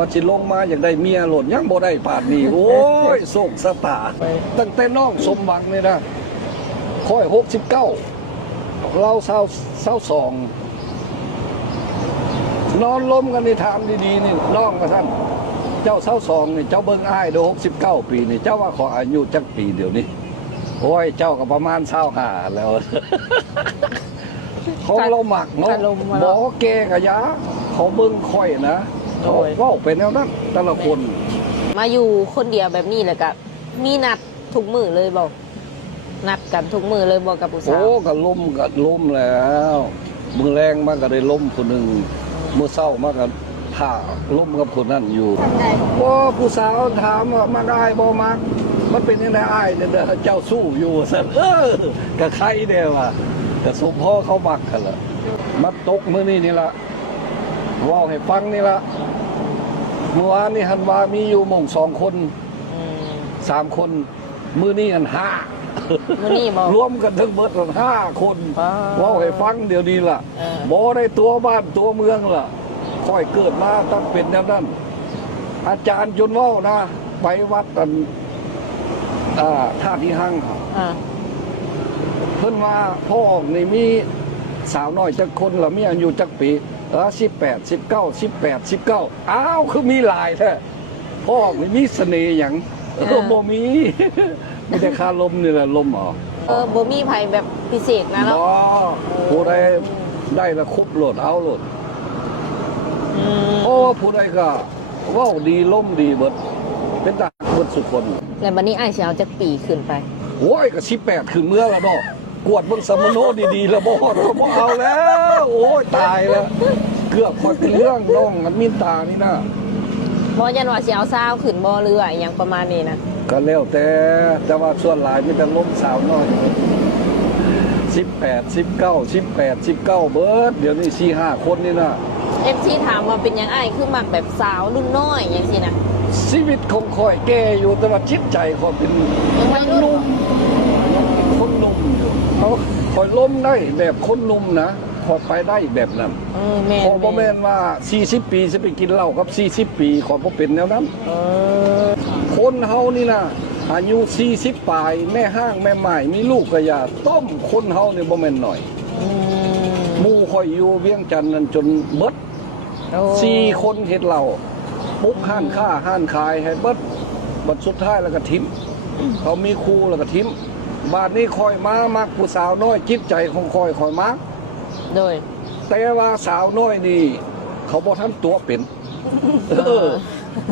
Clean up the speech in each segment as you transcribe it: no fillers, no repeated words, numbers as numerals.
ว่าสิลงมาอย่างได้เมียหล่นยังบ่ได้ปาดนี้โอ้ยโศกสตาตั้งแต่น้องสมหวังนี่นะค่อย69เรา22นอนล้มกันในถามดีๆนี่น้องกับท่านเจ้า22นี่เจ้าเบิ่งอ้ายดู69ปีนี่เจ้าว่าขออายุจักปีเดี๋ยวนี้โอ้ยเจ้าก็ประมาณ25แล้วของเราหมักเนาะหมอแกกะยาเขาเบิ่งค่อยนะเขาเว้าเป็นแนวนั้นแต่ละคนมาอยู่คนเดียวแบบนี้เลยกับมีนัดทุกมือเลยบอกนัดกันทุกมือเลยบอกกับผู้สาวโอ้ก็ล้มแล้วมือแรงมากก็ได้ล้มคนหนึ่งมือเศร้ามากก็ท่าล้มกับคนนั้นอยู่ว่าผู้สาวถามว่ามาได้บ่มักมันเป็นยังไงอ้ายเนี่ยเจ้าสู้อยู่สันกับใครเดียวอ่ะแต่สมพ่อเขาบักกันละมาตกมื้อนี้นี่ละว่าให้ฟังนี่ละเมื่อวานนี่ฮันว่ามีอยู่หม่อง2 คน3 คนมื้อนี้กัน5มื้อนี้บ่รวมกันทั้งเบิดกัน5 คนว่าให้ฟังเดี๋ยวนี้ล่ะบ่ได้ตัวบ้านตัวเมืองล่ะค่อยเกิดมาตั้งเป็นแนวนั้นอาจารย์จนว่านะไปวัดกันท่าที่หั่งเพิ่นว่าพ่อนี่มีสาวน้อยจักคนละมีอายุจักปี18 19 18 19อ้าวคือมีหลายแท้พ่อนี่มีเสน่ห์หยังบ่มีมีแต่คาลมนี่แหละลมออกบ่มีไผแบบพิเศษนะเนาะบ่ผู้ใดได้ละครบโหลดเอาโหลดโอ้ผู้ใดก็เว้าดีล่มดีเบิดเป็นตาเบิดสุคนแล้วบัดนี้อ้ายสิเอาจักปีขึ้นไปโอ้ยก็18ขึ้นเมื่อแล้วเนาะกวดเบิ่งสมโนดีๆแล้วบ่เอาแล้วโอ้ยตายแล้วเกือบพอเป็นเรื่องน้องมินตานี่นะบ่ยันว่าสิเอาซาวขึ้นบ่หรือว่าหยังประมาณนี้นะก็แล้วแต่ว่าส่วนหลายมีแต่ล้มสาวน้อย18 19 18 19เบิดเดี๋ยวนี้ 4-5 คนนี่นะFC ถามว่าเป็นหยังอ้ายคือมักแบบสาวรุ่นน้อยจังซี่นะชีวิตของข่อยแก่อยู่แต่ว่าจิตใจข่อยเป็นคนหนุ่มอยู่ข่อยล้มได้แบบคนหนุ่มนะข่อยไปได้แบบนั้นข่อยบ่แม่นว่า40 ปีจะไปกินเหล้ากับ40 ปีข่อยบ่เป็นแนวนั้นคนเฮานี่นะอายุ40ปลายแม่ห้างแม่หมายมีลูกก็อย่าต้มคนเฮานี่บ่แม่นหน่อยหมู่ข่อยอยู่เวียงจันทน์นั่นจนเบิด4 คนเฮ็ดเหล้าปุ๊บห้านค้าห้านขายให้เบิดบัดสุดท้ายแล้วก็ทิ้มเขามีครูแล้วก็ทิ้มบาดนี้คอยมามักผู้สาวน้อยจิตใจของคอยมักโดยแต่ว่าสาวน้อยนี่เขาบ่ทันตัวเป็น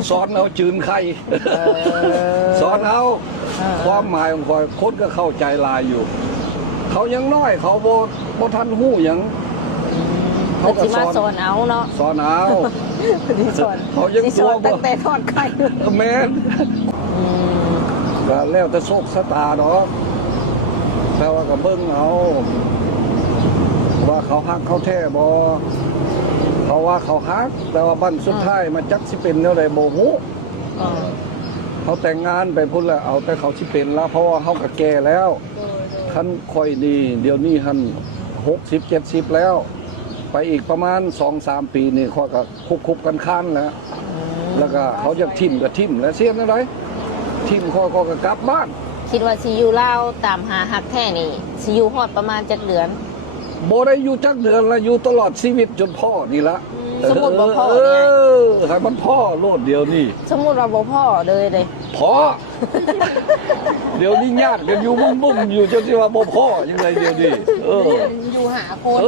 สอนเอาจืนไข่สอนเอาความหมายของคอยคนก็เข้าใจลายอยู่เขายังน้อยเขาบ่ทันฮู้หยังเขาก็สอนเอาเนาะสอนเอาเขายังตัวตั้งแต่ทอดไข่แม่นก็แล้วแต่โชคชะตาเนาะแต่ว่าก็เบิ่งเอาว่าเขาฮักเขาแท้บ่เขาว่าเขาฮักแต่ว่าบั้นสุดท้ายมันจักสิเป็นแนวใดบ่ฮู้เขาแต่งงานไปพุ่นแล้วเอาแต่เขาสิเป็นแล้วเพราะว่าเขาก็แก่แล้วคันค่อยนี่เดี๋ยวนี้หัน60 70แล้วไปอีกประมาณ 2-3 ปีนี่ข้อยก็คุกกันค้านแล้วก็เขาจะทิ่มก็ทิ่มแล้วเสียนั่นไดทิ่มข้อยก็กลับบ้านคิดว่าสิอยู่ลาวตามหาฮักแท้นี่สิอยู่ฮอดประมาณจักเดือนบ่ได้อยู่จักเดือนละอยู่ตลอดชีวิตจนพ่อนี่ละสมมุติว่าพ่อเนี่ยให้มันพ่อโลดเดียวนี่สมมุติว่าบ่พ่อเลยพ่อเดี๋ยวนี้ญาติกันอยู่บุ้มๆอยู่จนสิว่าบ่พ่อยังไงเดี๋ยวนี้อยู่หาคน